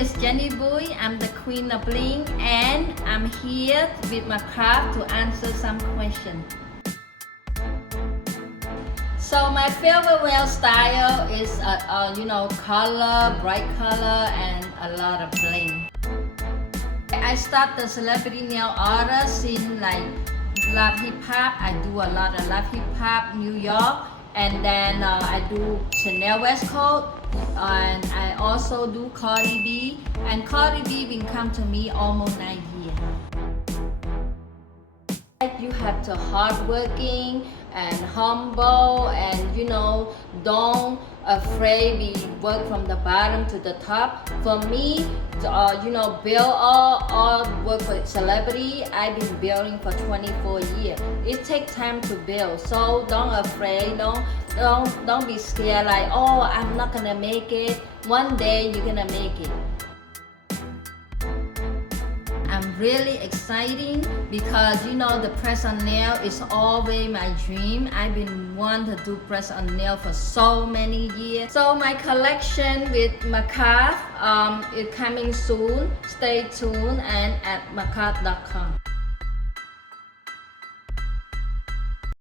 is Jenny Bui. I'm the queen of Bling, and I'm here with Makartt to answer some questions. So my favorite nail style is color, bright color, and a lot of bling. I start the celebrity nail artist in like love hip hop. I do a lot of love hip hop, New York, and then I do Chanel West Coast, and I also do Cardi B. And Cardi B been come to me almost 9 years. You have to hardworking and humble, and don't afraid we work from the bottom to the top. For me, build all work for celebrity. I've been building for 24 years. It takes time to build, so don't afraid. Don't be scared like, oh, I'm not gonna make it. One day you're gonna make it. I'm really exciting because the press on nail is always my dream. I've been wanting to do press on nail for so many years. So my collection with Makartt is coming soon. Stay tuned and at makartt.com.